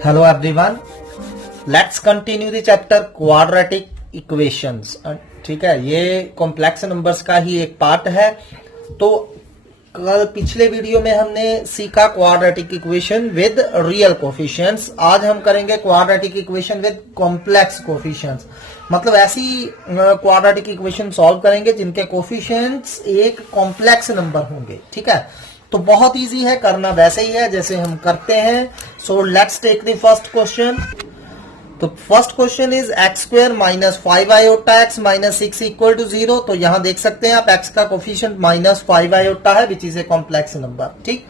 Hello everyone, let's continue the chapter quadratic equations. ठीक है, ये कॉम्प्लेक्स नंबर्स का ही एक पार्ट है। तो कल पिछले वीडियो में हमने सीखा quadratic equation with real coefficients. आज हम करेंगे quadratic equation with complex coefficients. मतलब ऐसी क्वाड्रेटिक इक्वेशन सॉल्व करेंगे जिनके कोफिशिएंट्स एक कॉम्प्लेक्स नंबर होंगे। ठीक है, तो बहुत इजी है, करना वैसे ही है जैसे हम करते हैं। So let's take the first question. तो first question is x square minus 5 iota x minus 6 equal to 0। तो यहां देख सकते हैं आप एक्स का कोफिशिएंट माइनस 5 आयोटा है which is a complex number. ठीक,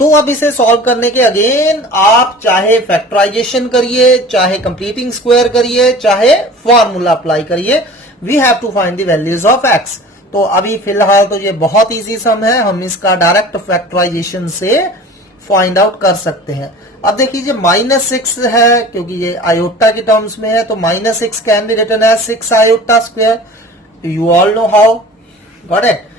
तो अब इसे सॉल्व करने के अगेन आप चाहे फैक्टराइजेशन करिए, चाहे कंप्लीटिंग स्क्वायर करिए, चाहे फॉर्मूला अप्लाई करिए, we have to find the values of x. तो अभी फिलहाल तो ये बहुत इजी सम है, हम इसका डायरेक्ट फैक्टराइजेशन से फाइंड आउट कर सकते हैं। अब देखिए माइनस 6 है, क्योंकि ये आयोटा के टर्म्स में है, तो minus 6 can be written as 6 iota square. You all know how, got it.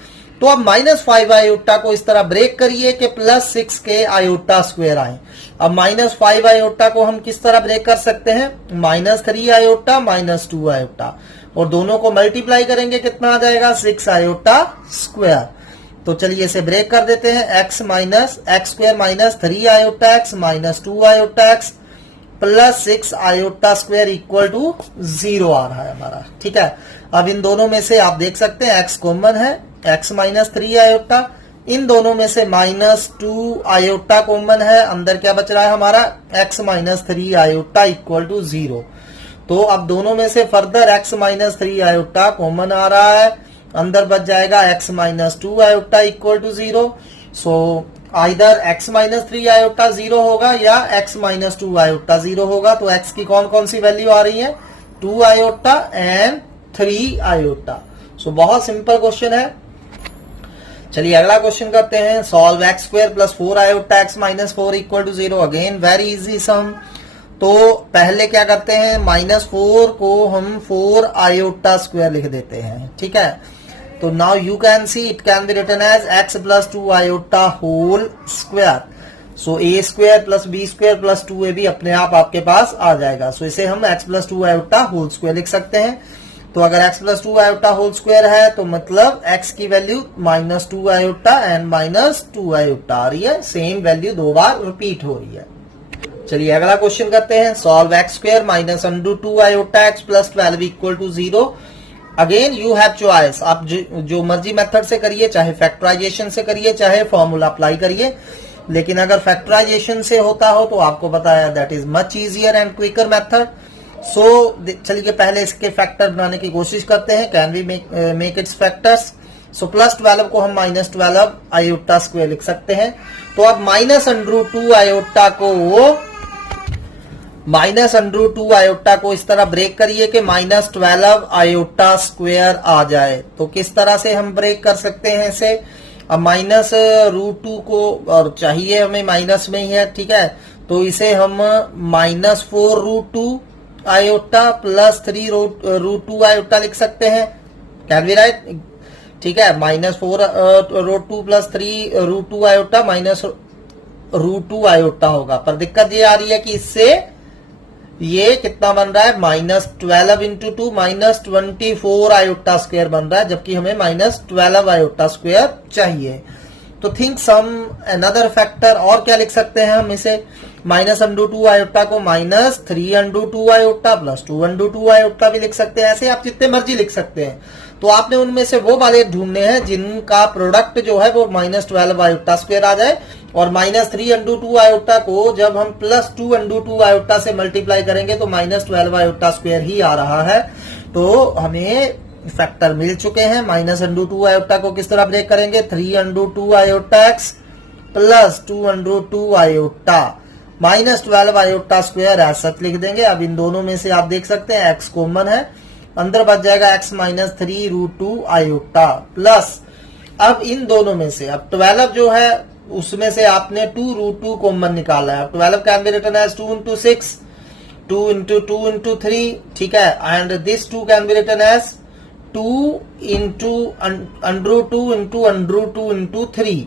तो अब माइनस 5 आयोटा को इस तरह ब्रेक करिए कि प्लस 6 के आयोटा स्क्वायर आए। अब माइनस 5 आयोटा को हम किस तरह ब्रेक कर सकते हैं, माइनस 3 आयोटा माइनस 2 आयोटा, और दोनों को मल्टीप्लाई करेंगे कितना आ जाएगा, 6 आयोटा स्क्वायर। तो चलिए इसे ब्रेक कर देते हैं। X square minus 3 iota x minus 2 iota x plus 6 iota square equal to 0 आ रहा है हमारा। ठीक है, अब इन दोनों में से आप देख सकते हैं एक्स कॉमन है, एक्स माइनस 3 आयोटा, इन दोनों में से माइनस 2 आयोटा कॉमन है, अंदर क्या बच रहा है हमारा, x minus 3 iota equal to 0। तो अब दोनों में से further x minus 3 iota common आ रहा है, अंदर बच जाएगा x minus 2 iota equal to 0। So either x minus 3 iota 0 होगा या एक्स माइनस 2 आयोटा 0 होगा। तो एक्स की कौन कौन सी वैल्यू आ रही है, 2 आयोटा एंड 3 आयोटा। सो बहुत सिंपल क्वेश्चन है। चलिए अगला क्वेश्चन करते हैं। Solve x square plus 4 iota x minus 4 equal to 0। Again very easy sum. तो पहले क्या करते हैं, माइनस 4 को हम 4 आयोटा स्क्वायर लिख देते हैं। ठीक है, तो now you can see it can be written as x plus 2 iota whole square. So a square plus b square plus 2ab अपने आप आपके पास आ जाएगा। सो इसे हम x plus 2 iota whole square लिख सकते हैं। तो अगर x plus 2 iota whole square है तो मतलब एक्स की value minus 2 iota and minus 2 iota आ रही है, सेम वैल्यू दो बार रिपीट हो रही है। चलिए अगला क्वेश्चन करते हैं। Solve x square minus under 2 iota x plus 12 equal to 0। Again you have choice, आप जो मर्जी मेथड से करिए, चाहे फैक्टराइजेशन से करिए, चाहे फॉर्मूला अप्लाई करिए। लेकिन अगर फैक्टराइजेशन से होता हो तो आपको बताया that is much easier and quicker method. So चलिए पहले इसके फैक्टर बनाने की कोशिश करते हैं। Can we make its factors. So plus 12 को हम माइनस 12 आयोटा स्क्वायर लिख सकते हैं। तो अब माइनस अंडर 2 आयोटा को इस तरह ब्रेक करिए कि माइनस 12 आयोटा स्क्वायर आ जाए। तो किस तरह से हम ब्रेक कर सकते हैं इसे, अब माइनस √2 को, और चाहिए हमें माइनस में ही है, ठीक है, तो इसे हम माइनस 4√2 आयोटा प्लस 3√2 आयोटा लिख सकते हैं। Can be right. ठीक है, minus 4√2 plus 3√2 iota minus √2 iota होगा। पर दिक्कत ये आ रही है कि इससे ये कितना बन रहा है, minus 12 into 2 minus 24 iota square बन रहा है, जबकि हमें माइनस 12 आयोटा स्क्वायर चाहिए। तो थिंक सम अनदर फैक्टर। और क्या लिख सकते हैं हम इसे, माइनस अंडर 2 आयोटा को minus 3 under 2 iota plus 2 under 2 iota भी लिख सकते हैं। ऐसे आप जितने मर्जी लिख सकते हैं। तो आपने उनमें से वो वाले ढूंढने हैं जिनका प्रोडक्ट जो है वो माइनस 12 आयोटा स्क्वायर आ जाए। और माइनस 3 अंडर 2 आयोटा को जब हम प्लस 2 अंडर 2 आयोटा से मल्टीप्लाई करेंगे तो माइनस 12 आयोटा स्क्वायर ही आ रहा है। तो हमें फैक्टर मिल चुके हैं। माइनस अंडर 2 आयोटा को किस तरह ब्रेक करेंगे, 3 under 2 iota x plus 2 under 2 iota minus 12 iota square as such लिख देंगे। अब इन दोनों में से आप देख सकते हैं एक्स कॉमन है, अंदर बच जाएगा एक्स माइनस 3√2 आयोटा प्लस, अब इन दोनों में से अब 12 जो है उसमें से आपने 2√2 कॉमन निकाला है। 12 can be written as 2 into 6, 2 into 2 into 3, ठीक है, and this 2 can be written as 2 into under 2 into under 2 into 3।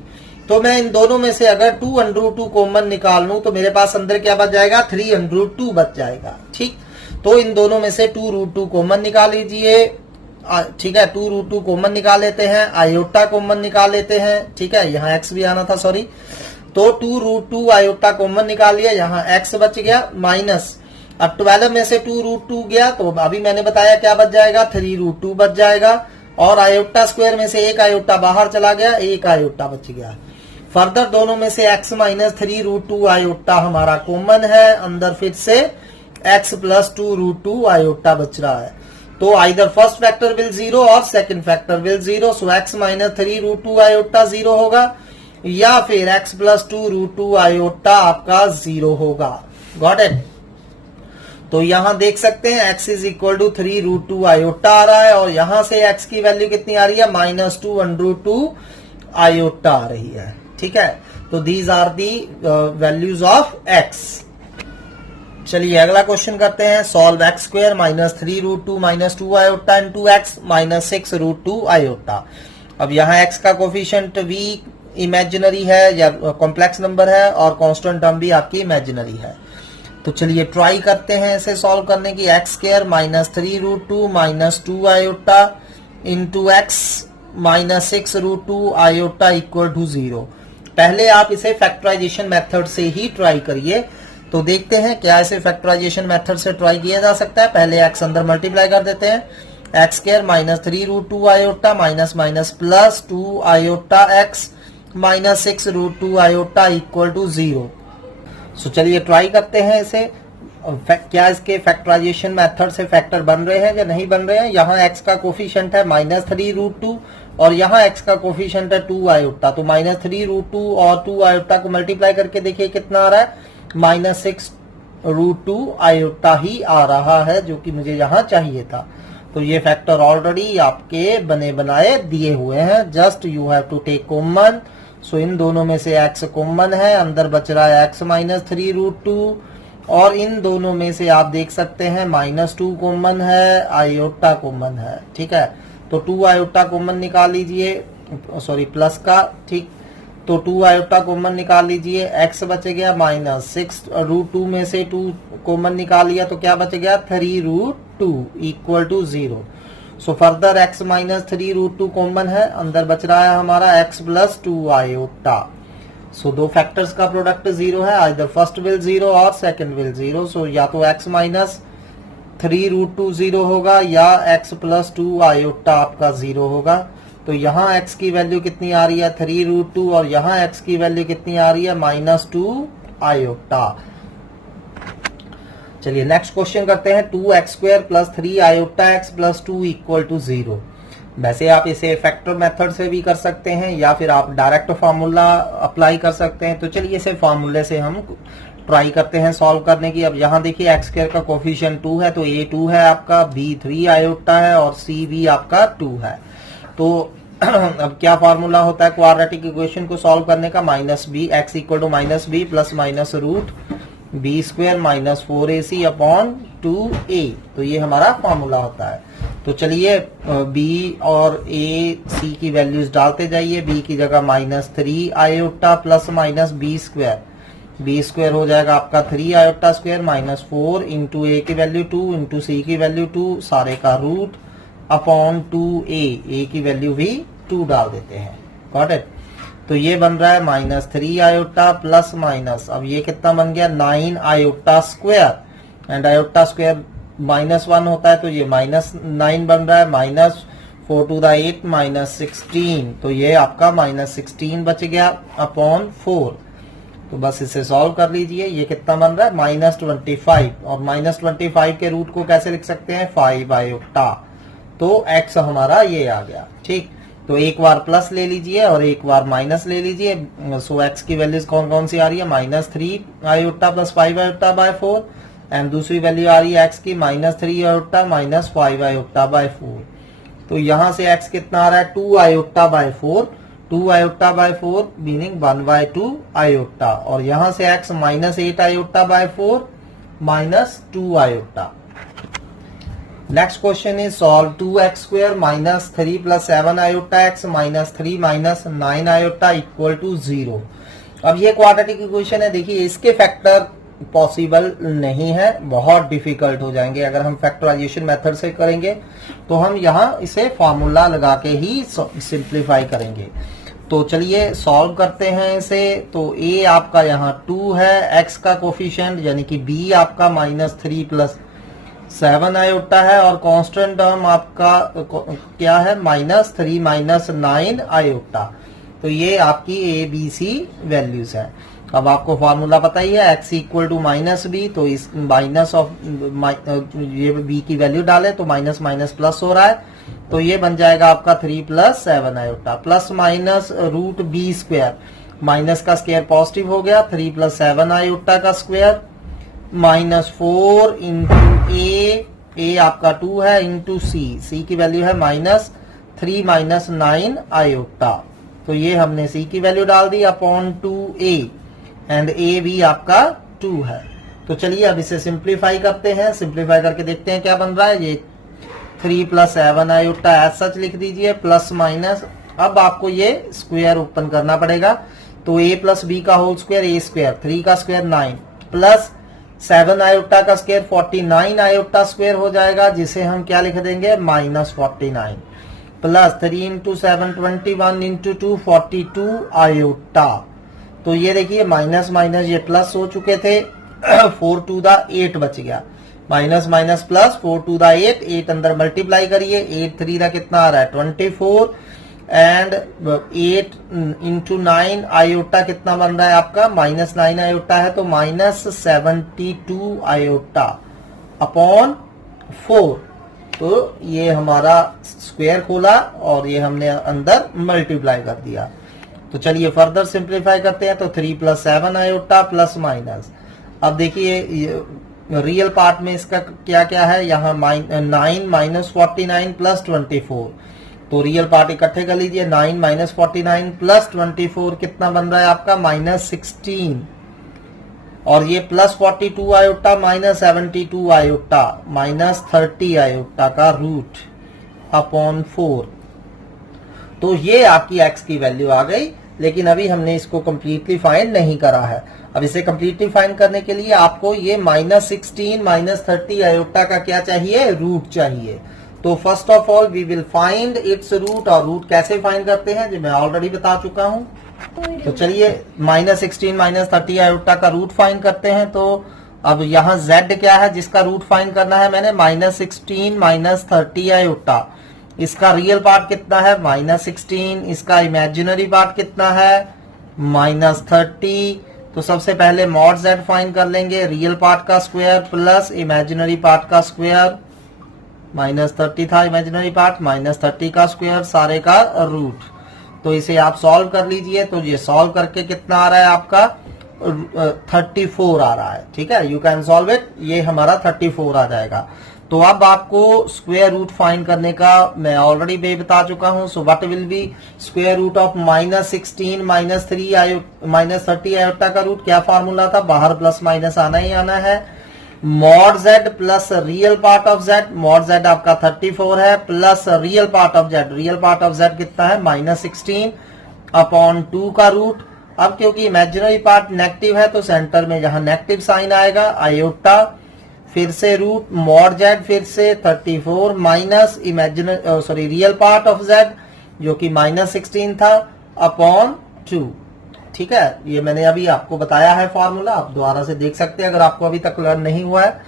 तो मैं इन दोनों में से अगर 2√2 कॉमन निकाल लूं तो मेरे पास अंदर क्या बच जाएगा, 3√2 बच जाएगा। ठीक, तो इन दोनों में से 2√2 कॉमन निकाल लीजिए। ठीक है, 2√2 कॉमन निकाल लेते हैं, आयोटा कॉमन निकाल लेते हैं। ठीक है, यहाँ x भी आना था, सॉरी। तो 2√2 आयोटा कॉमन निकाल लिया, यहाँ x बच गया माइनस, अब 12 में से 2√2 गया तो अभी मैंने बताया क्या बच जाएगा, 3√2 बच जाएगा। और आयोटा स्क्वायर में से एक आयोटा बाहर चला गया, एक आयोटा बच गया। फर्दर दोनों में से x माइनस 3√2 आयोटा हमारा कॉमन है, अंदर फिर से x प्लस 2√2 आयोटा बच रहा है। तो आइदर फर्स्ट फैक्टर विल 0 और second factor will 0, so x minus 3√2 iota 0 होगा, या फिर x प्लस 2√2 आयोटा आपका 0 होगा। Got it. तो यहां देख सकते हैं x is equal to 3√2 iota आ रहा है, और यहां से x की वैल्यू कितनी आ रही है, -2√2 आयोटा आ रही है। ठीक है, तो these are the values of x। चलिए अगला क्वेश्चन करते हैं। Solve x square minus 3√2 minus 2 iota into x minus 6√2 iota. अब यहाँ x का कोफिशिएंट v इमेजिनरी है या कॉम्प्लेक्स नंबर है, और कांस्टेंट टर्म भी आपकी इमेजिनरी है। तो चलिए ट्राई करते हैं इसे सॉल्व करने की। x square minus 3√2 minus 2 iota into x minus 6√2 iota equal to 0। पहले आप इसे फैक्टराइजेशन मेथड से ही ट्राई करिए, तो देखते हैं क्या इसे फैक्टराइजेशन मेथड से ट्राई किया जा सकता है। पहले x अंदर मल्टीप्लाई कर देते हैं, x square minus 3√2 iota minus minus plus 2 iota x minus 6√2 iota equal to 0। So चलिए ट्राई करते हैं इसे, क्या इसके फैक्टराइजेशन मेथड से फैक्टर बन रहे हैं या नहीं बन रहे हैं। यहाँ x का कोफिशिएंट है -3√2 और यहाँ x का कोफिशिएंट है 2 आयोटा, तो -3√2 और 2 आयोटा को मल्टीप्लाई करके देखिए कितना आ रहा है, -6√2 आयोटा ही आ रहा है, जो कि मुझे यहाँ चाहिए था। तो ये फैक्टर ऑलरेडी आपके बने बनाए दिए हुए हैं, just you have to take common. So इन दोनों में से x कॉमन है, अंदर बच रहा है x माइनस 3√2, और इन दोनों में से आप देख सकते हैं -2 कॉमन है, आयोटा कॉमन है। ठीक है, तो 2 आयोटा कॉमन निकाल लीजिए, सॉरी प्लस का। ठीक, तो 2 आयोटा कॉमन निकाल लीजिए, x बच गया -6√2 में से 2 कॉमन निकाल लिया तो क्या बच गया, 3√2 equal to 0। So further x minus 3√2 common है, अंदर बच रहा है हमारा x प्लस 2 आयोटा। सो दो फैक्टर्स का प्रोडक्ट 0 है, आइदर फर्स्ट विल 0 और सेकंड विल 0। सो या तो x माइनस 3√2 0 होगा या x प्लस 2 आयोटा आपका 0 होगा। तो यहाँ x की वैल्यू कितनी आ रही है, 3√2, और यहाँ x की वैल्यू कितनी आ रही है, -2 आयोटा। चलिए नेक्स्ट क्वेश्चन करते हैं। 2x square plus 3 iota x plus 2 equal to 0। वैसे आप इसे फैक्टर मेथड से भी कर सकते हैं या फिर आप डायरेक्ट फार्मूला अप्लाई कर सकते हैं। तो चलिए इसे फार्मूले से हम ट्राई करते हैं सॉल्व करने की। अब यहाँ देखिए x स्क्वायर का कोफिशिएंट 2 है, तो a 2 है आपका, b 3 आयोटा है और c भी आपका 2 है। तो अब क्या फार्मूला होता है क्वाड्रेटिक इक्वेशन को सॉल्व करने का, -b x equal to -b plus minus root b square minus 4ac upon 2a। तो ये हमारा फार्मूला होता है। तो चलिए b और a c की वैल्यूज डालते जाइए। b की जगह -3 iota plus minus b square हो जाएगा आपका 3 iota square minus 4 into a की वैल्यू 2 इंटू c की वैल्यू 2, सारे का रूट अपॉन 2a की वैल्यू भी 2 डाल देते हैं। Got it. तो ये बन रहा है -3 आयोटा प्लस माइनस, अब ये कितना बन गया, 9 iota square, and iota square -1 होता है, तो ये -9 बन रहा है, -4 टू द 8 -16, तो ये आपका -16 बच गया अपॉन 4। तो बस इसे सॉल्व कर लीजिए। ये कितना बन रहा है, -25, और -25 के रूट को कैसे लिख सकते हैं, 5 आयोटा। तो x हमारा ये आ गया। ठीक, तो एक बार प्लस ले लीजिए और एक बार माइनस ले लीजिए। सो x की वैल्यूज कौन कौन सी आ रही है, -3 iota plus 5 iota by 4, and दूसरी वैल्यू आ रही है x की -3 आयोटा माइनस 5 आयोटा बाय 4। तो यहां से x कितना आ रहा है, 2 iota by 4, 2 iota by 4 meaning 1/2 iota, और यहां से x -8 iota by 4 -2 iota. Next question is solve 2x square minus 3 plus 7 iota x minus 3 minus 9 iota equal to 0। अब ये क्वाड्रेटिक इक्वेशन है, देखिए इसके फैक्टर पॉसिबल नहीं है, बहुत डिफिकल्ट हो जाएंगे। अगर हम फैक्टराइजेशन मेथड से करेंगे तो हम यहाँ इसे फॉर्मूला लगा के ही सिंप्लीफाई करेंगे। तो चलिए सॉल्व करते हैं इसे। तो a आपका यहाँ 2 है, x का कोफिशिएंट यानी कि b आपका माइनस 3 प्लस 7 आयोटा है और कांस्टेंट टर्म आपका क्या है माइनस 3 माइनस 9 आयोटा। तो ये आपकी a b c वैल्यूज है। अब आपको फॉर्मूला पता ही है, x equal to minus b, तो इस माइनस ऑफ ये b की वैल्यू डाले तो माइनस माइनस प्लस हो रहा है, तो ये बन जाएगा आपका 3 plus 7 iota plus minus root b square, minus का स्क्वायर पॉजिटिव हो गया, 3 प्लस 7 आयोटा का स्क्वायर माइनस 4 इंटू ए आपका 2 है इंटू सी की वैल्यू है माइनस 3 माइनस 9 आयोटा। तो ये हमने सी की वैल्यू डाल दी अपॉन 2a एंड ए भी आपका 2 है। तो चलिए अब इसे सिंप्लीफाई करते हैं, सिंप्लीफाई करके देखते हैं क्या बन रहा है। ये 3 प्लस 7 आयोटा एज सच लिख दीजिए प्लस माइनस, अब आपको ये स्क्वायर ओपन करना पड़ेगा, तो a प्लस बी का होल स्क्वायर a स्क्वायर, 3 का स्क्वायर 9 प्लस 7 आयोटा का स्क्वायर 49 आयोटा स्क्वायर हो जाएगा, जिसे हम क्या लिख देंगे minus 49 plus 3 into 7 21 into 2 42 iota. तो ये देखिए माइनस माइनस ये प्लस हो चुके थे 4 टू द 8 बच गया, minus minus plus 4 to the 8 अंदर मल्टीप्लाई करिए, 8 3 का कितना आ रहा है 24 एंड 8 इंटू 9 आयोटा कितना बन रहा है आपका माइनस 9 आयोटा है, तो माइनस 72 आयोटा अपॉन 4। तो ये हमारा स्क्वायर खोला और ये हमने अंदर मल्टीप्लाई कर दिया। तो चलिए फर्दर सिंप्लीफाई करते हैं, तो 3 प्लस 7 आयोटा प्लस माइनस, अब देखिए रियल पार्ट में इसका क्या क्या है, यहाँ 9 माइनस 49 प्लस 24, तो रियल पार्ट इकट्ठे कर लीजिए, 9 माइनस 49 प्लस 24 कितना बन रहा है आपका माइनस 16, और ये plus 42 iota minus 72 iota minus 30 iota का रूट अपॉन 4। तो ये आपकी x की वैल्यू आ गई, लेकिन अभी हमने इसको कंप्लीटली फाइंड नहीं करा है। अब इसे कंप्लीटली फाइंड करने के लिए आपको ये माइनस 16 माइनस 30 आयोटा का क्या चाहिए रूट चाहिए। तो first of all we will find its root, और रूट कैसे फाइंड करते हैं जो मैं ऑलरेडी बता चुका हूं। तो चलिए माइनस 16 माइनस 30 आयोटा का रूट फाइंड करते हैं। तो अब यहाँ z क्या है जिसका रूट फाइंड करना है, मैंने माइनस 16 माइनस 30 आयोटा, इसका रियल पार्ट कितना है माइनस 16, इसका इमेजिनरी पार्ट कितना है माइनस 30। तो सबसे पहले मॉड z फाइंड कर लेंगे, रियल पार्ट का स्क्वायर प्लस इमेजिनरी पार्ट का स्क्वायर, माइनस 30 था इमेजिनरी पार्ट, माइनस 30 का स्क्वायर सारे का रूट। तो इसे आप सॉल्व कर लीजिए, तो ये सॉल्व करके कितना आ रहा है आपका 34 आ रहा है। ठीक है, यू कैन सॉल्व इट, ये हमारा 34 आ जाएगा। तो अब आपको स्क्वायर रूट फाइंड करने का मैं ऑलरेडी बता चुका हूं। So what will be square root of minus 16 minus 30 iota का रूट, क्या फार्मूला था, बाहर प्लस माइनस आना ही आना है, mod z plus real part of z, mod z आपका 34 है plus real part of z, real part of z कितना है माइनस 16 अपॉन 2 का रूट। अब क्योंकि इमेजिनरी पार्ट नेगेटिव है तो सेंटर में जहां नेगेटिव साइन आएगा आयोटा, फिर से रूट मॉड z, फिर से 34 minus imaginary real part of z जो कि माइनस 16 था अपॉन 2। ठीक है, ये मैंने अभी आपको बताया है फॉर्मूला, आप दोबारा से देख सकते हैं अगर आपको अभी तक लर्न नहीं हुआ है।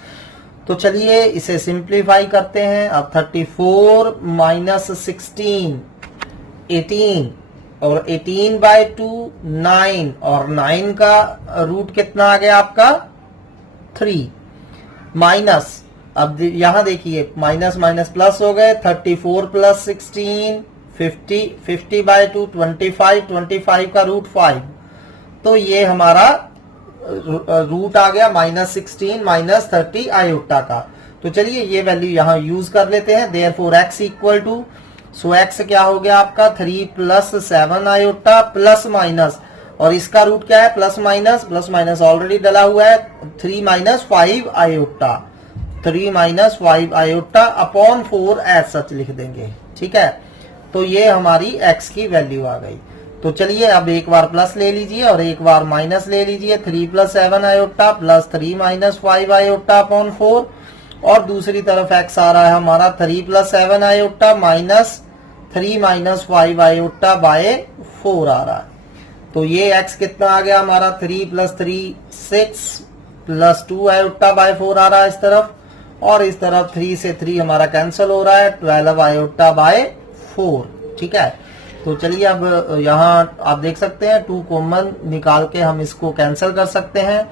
तो चलिए इसे सिंप्लीफाई करते हैं। अब 34 माइनस 16 18 और 18 बाय 2 9, और 9 का रूट कितना आ गया आपका 3 माइनस, अब यहां देखिए माइनस माइनस प्लस हो गए, 34 प्लस 16 50, 50 बाय 2 25, 25 का रूट 5, तो ये हमारा रूट आ गया माइनस 16 माइनस 30 आयोटा का। तो चलिए ये वैल्यू यहां यूज कर लेते हैं, therefore x equal to, so x क्या हो गया आपका 3 प्लस 7 आयोटा प्लस माइनस, और इसका रूट क्या है प्लस माइनस ऑलरेडी डला हुआ है 3 minus 5 iota, 3 minus 5 iota upon 4 as such लिख देंगे। ठीक है, तो ये हमारी x की वैल्यू आ गई। तो चलिए अब एक बार प्लस ले लीजिए और एक बार माइनस ले लीजिए। 3 plus 7 iota plus 3 minus 5 iota upon 4, और दूसरी तरफ x आ रहा है हमारा 3 plus 7 iota minus 3 minus 5 iota by 4 आ रहा है। तो ये x कितना आ गया हमारा, 3 प्लस 3 6 प्लस 2 आयोटा बाय 4 आ रहा है इस तरफ, और इस तरफ 3 से 3 हमारा कैंसिल हो रहा है, 12 आयोटा बाय 4। ठीक है, तो चलिए अब यहाँ आप देख सकते हैं 2 कॉमन निकाल के हम इसको कैंसिल कर सकते हैं।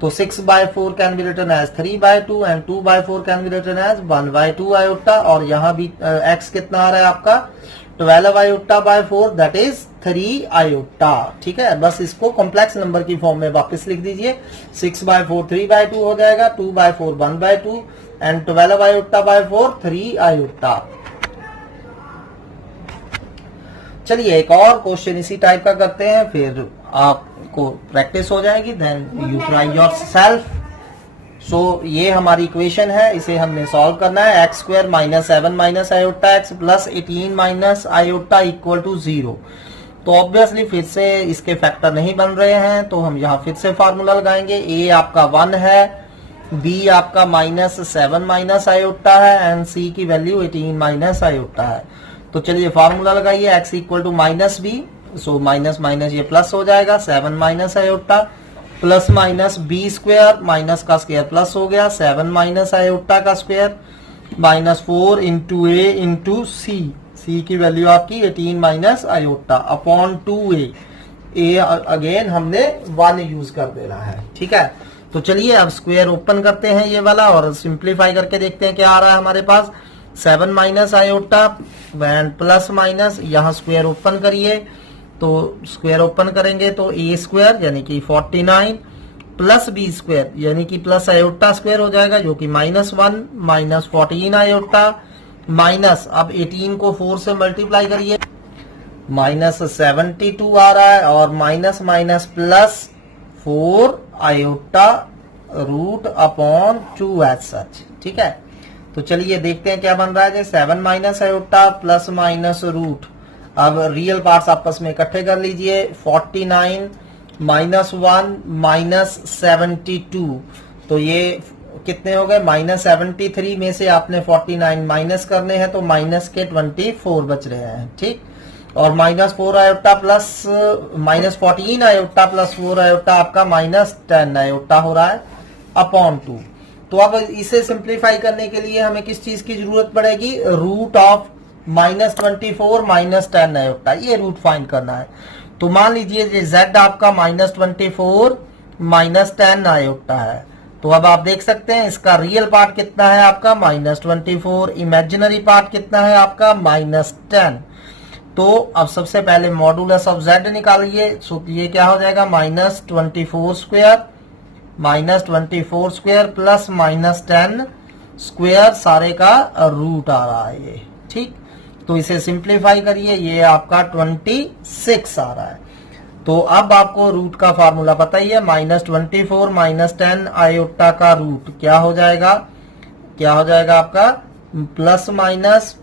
तो 6 by 4 can be written as 3 by 2 and 2 by 4 can be written as 1 by 2 iota, और यहाँ भी x कितना आ रहा है आपका 12 iota by 4 that is 3 iota. ठीक है, बस इसको कॉम्प्लेक्स नंबर की फॉर्म में वापस लिख दीजिए। 6 बाय 4 3 बाय 2 हो जाएगा, 2 by 4 1 by 2 and 12 iota by 4 3 iota. चलिए एक और क्वेश्चन इसी टाइप का करते हैं, फिर आपको प्रैक्टिस हो जाएगी, then you try yourself. So ये हमारी इक्वेशन है, इसे हमने सॉल्व करना है। एक्स square minus 7 minus iota x plus 18 minus iota equal to 0। तो ऑब्वियसली फिर से इसके फैक्टर नहीं बन रहे हैं, तो हम यहाँ फिर से फार्मूला लगाएंगे। ए आपका 1 है, बी आपका माइनस 7 माइनस आयोटा है एंड सी की वैल्यू 18 माइनस आयोटा है। तो चलिए फार्मूला लगाइए, x equal to minus b, so minus minus ये प्लस हो जाएगा, 7 minus iota plus minus b square, minus का स्क्वायर प्लस हो गया, 7 माइनस आयोटा का square minus 4 into a into c, c की वैल्यू आपकी 18 minus iota upon 2a। A again हमने 1 यूज कर देना है। ठीक है, तो चलिए अब स्क्वायर ओपन करते हैं ये वाला और सिंप्लीफाई करके देखते हैं क्या आ रहा है हमारे पास। 7 minus iota and plus minus, यहाँ स्क्वायर ओपन करिए, तो स्क्वायर ओपन करेंगे तो ए स्क्वायर यानी कि 49 प्लस बी स्क्वायर यानी कि प्लस आयोटा स्क्वायर हो जाएगा जो कि -1 माइनस 14 आयोटा माइनस, अब 18 को 4 से मल्टीप्लाई करिए, माइनस 72 आ रहा है, और minus minus plus 4 iota root upon 2 as such. ठीक है, तो चलिए देखते हैं क्या बन रहा है। 7 minus iota plus minus root, अब रियल पार्ट्स आपस में इकट्ठे कर लीजिए। 49 माइनस 1 माइनस 72, तो ये कितने हो गए, माइनस 73 में से आपने 49 माइनस करने हैं तो माइनस के 24 बच रहे हैं। ठीक, और minus 4 iota plus minus 14 iota plus 4 iota आपका माइनस 10 आयोटा हो रहा है अपॉन 2। तो अब इसे सिंप्लीफाई करने के लिए हमें किस चीज की जरूरत पड़ेगी, root of minus 24 minus 10 iota, ये रूट फाइंड करना है। तो मान लीजिए z आपका माइनस 24 माइनस 10 आयोटा है, तो अब आप देख सकते हैं इसका रियल पार्ट कितना है आपका माइनस 24, इमेजिनरी पार्ट कितना है आपका माइनस 10। तो अब सबसे पहले मॉडुलस ऑफ z निकालिए, सो ये क्या हो जाएगा minus 24 square minus 24 square plus minus 10 square, सारे का रूट आ रहा है ये। ठीक, तो इसे सिंप्लीफाई करिए, ये आपका 26 आ रहा है। तो अब आपको रूट का फार्मूला पता ही है, माइनस 24 माइनस 10 आयोटा का रूट क्या हो जाएगा, क्या हो जाएगा आपका प्लस माइनस,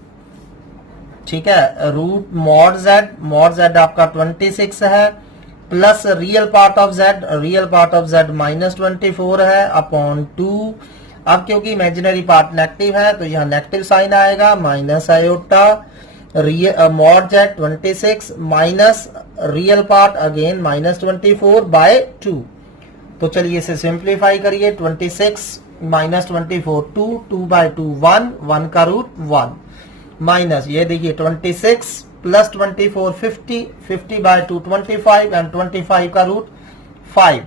ठीक है, रूट मॉड z आपका 26 है plus real part of z minus 24 है अपॉन 2। अब क्योंकि इमेजिनरी पार्ट नेगेटिव है तो यहाँ नेगेटिव साइन आएगा, minus iota mod z 26 minus real part again minus 24 by 2। तो चलिए इसे सिंप्लीफाई करिए, 26 माइनस 24 2 बाय 2 1 का रूट 1 माइनस ये देखिए 26 प्लस 24 50 बाय 2 25 एंड 25 का रूट 5।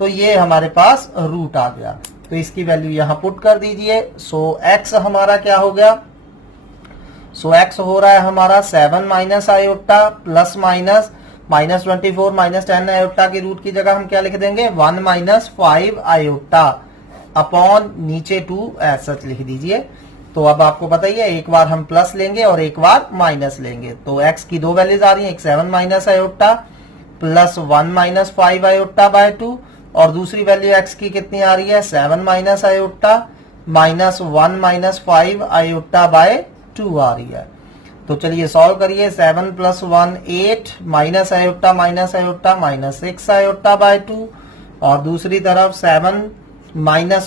तो ये हमारे पास रूट आ गया, तो इसकी वैल्यू यहां पुट कर दीजिए। सो x हमारा क्या हो गया, सो x हो रहा है हमारा 7 minus iota plus minus minus 24 minus 10 iota की रूट की जगह हम क्या लिख देंगे 1 माइनस 5 आयोटा अपॉन नीचे 2 एज सच लिख दीजिए। तो अब आपको बताइए एक बार हम प्लस लेंगे और एक बार माइनस लेंगे, तो x की दो वैल्यूज आ रही हैं, एक 7 minus iota plus 1 minus 5 iota by 2 और दूसरी वैल्यू x की कितनी आ रही है 7 माइनस आयोटा -1 - 5i/2 आ रही है। तो चलिए सॉल्व करिए। 7 + 1 8 -i/- -6i/2 और दूसरी तरफ 7 - 1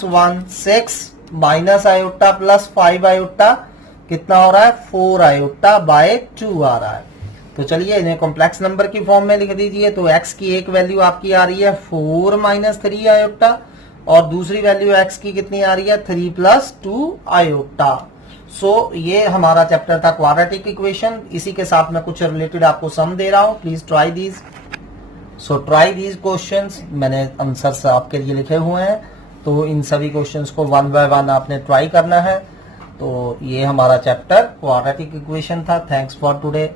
6 -i + 5i कितना हो रहा है 4i/2 आ रहा है। तो चलिए इन्हें कॉम्प्लेक्स नंबर की फॉर्म में लिख दीजिए। तो x की एक वैल्यू आपकी आ रही है 4 - 3i और दूसरी वैल्यू x की कितनी आ रही है 3 + 2i। सो ये हमारा चैप्टर था क्वाड्रेटिक इक्वेशन। इसी के साथ मैं कुछ रिलेटेड आपको सम दे रहा हूं। Please try these. So try these questions. मैंने आंसर्स आपके लिए लिखे हुए हैं, तो इन सभी क्वेश्चंस को 1 बाय 1 आपने ट्राई करना है। तो ये हमारा चैप्टर क्वाड्रेटिक इक्वेशन था। Thanks for today.